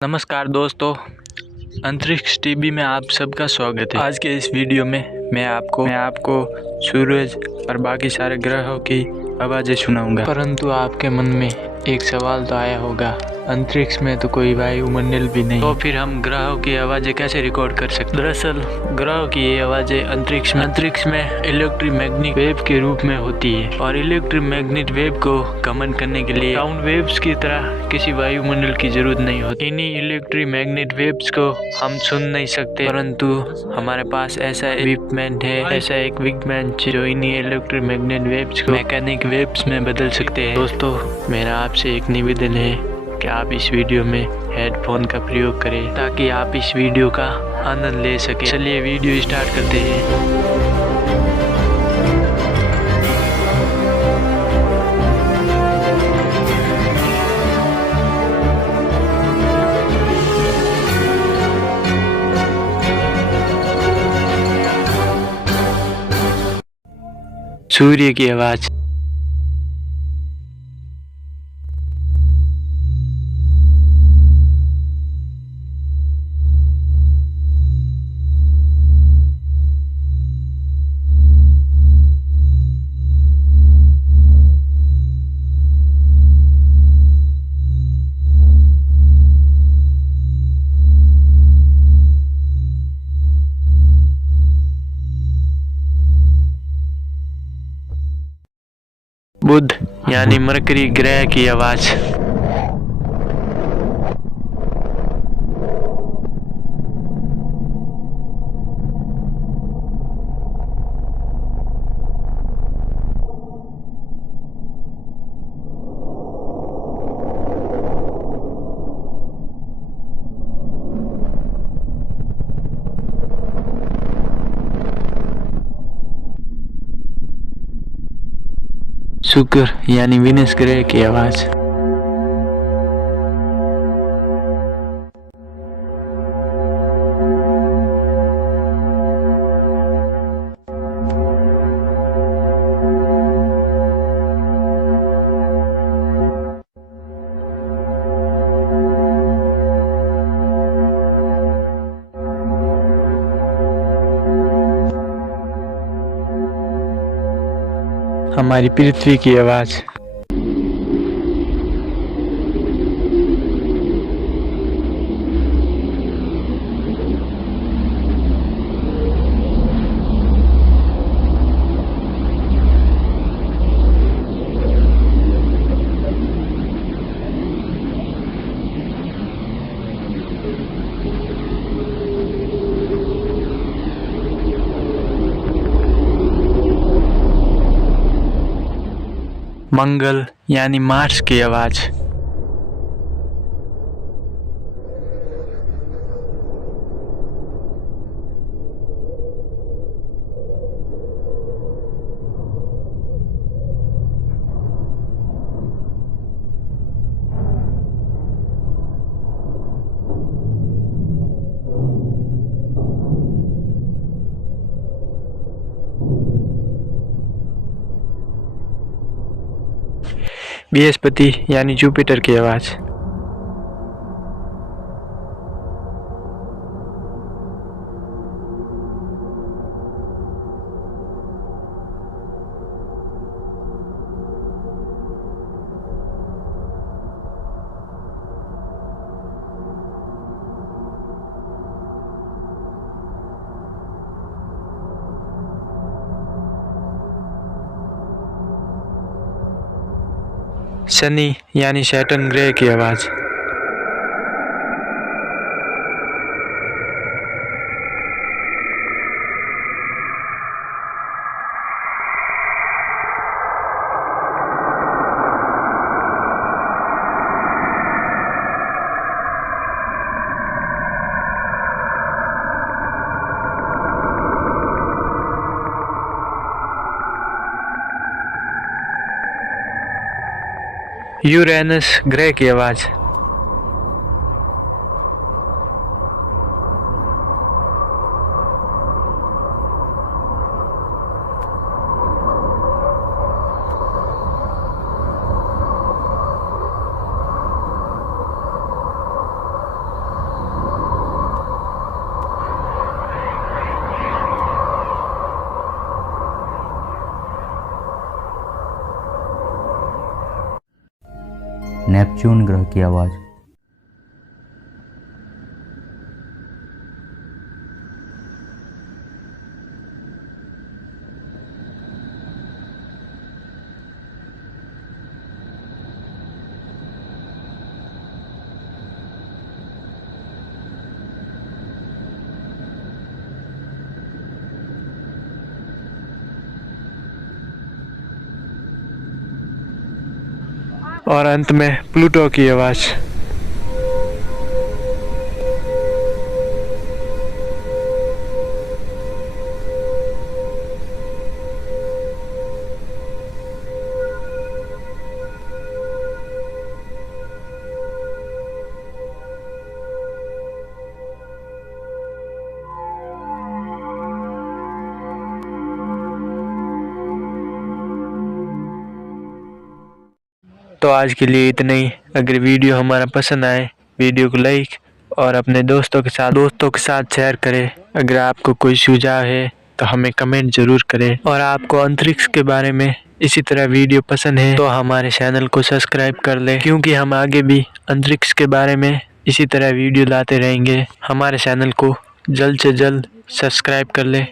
नमस्कार दोस्तों, अंतरिक्ष टीवी में आप सबका स्वागत है। आज के इस वीडियो में मैं आपको सूरज और बाकी सारे ग्रहों की आवाज़ें सुनाऊंगा। परंतु आपके मन में एक सवाल तो आया होगा, अंतरिक्ष में तो कोई वायुमंडल भी नहीं, तो फिर हम ग्रहों की आवाज़ें कैसे रिकॉर्ड कर सकते? दरअसल ग्रहों की ये आवाज़ें अंतरिक्ष में इलेक्ट्रोमैग्नेटिक वेव के रूप में होती है और इलेक्ट्रोमैग्नेटिक वेव को गमन करने के लिए साउंड वेव्स की तरह किसी वायुमंडल की जरूरत नहीं होती। इन्हीं इलेक्ट्रोमैग्नेटिक वेव्स को हम सुन नहीं सकते, परंतु हमारे पास ऐसा इक्विपमेंट है, ऐसा एक विज्ञान जो इन्हीं इलेक्ट्रोमैग्नेटिक वेव्स को मैकेनिक वेव्स में बदल सकते हैं। दोस्तों, मेरा आपसे एक निवेदन है कि आप इस वीडियो में हेडफोन का प्रयोग करें ताकि आप इस वीडियो का आनंद ले सकें। चलिए वीडियो स्टार्ट करते हैं। सूर्य की आवाज़। बुध यानी मरकरी ग्रह की आवाज़। शुक्र यानी वीनस ग्रह की आवाज़। हमारी पृथ्वी की आवाज़। मंगल यानी मार्स की आवाज़। बृहस्पति यानी जुपिटर की आवाज़। शनि यानी सैटर्न ग्रह की आवाज़। यूरेनस ग्रह की आवाज़। नेपच्यून ग्रह की आवाज़। और अंत में प्लूटो की आवाज़। तो आज के लिए इतना ही। अगर वीडियो हमारा पसंद आए, वीडियो को लाइक और अपने दोस्तों के साथ शेयर करें। अगर आपको कोई सुझाव है तो हमें कमेंट जरूर करें। और आपको अंतरिक्ष के बारे में इसी तरह वीडियो पसंद है तो हमारे चैनल को सब्सक्राइब कर लें, क्योंकि हम आगे भी अंतरिक्ष के बारे में इसी तरह वीडियो लाते रहेंगे। हमारे चैनल को जल्द से जल्द सब्सक्राइब कर लें।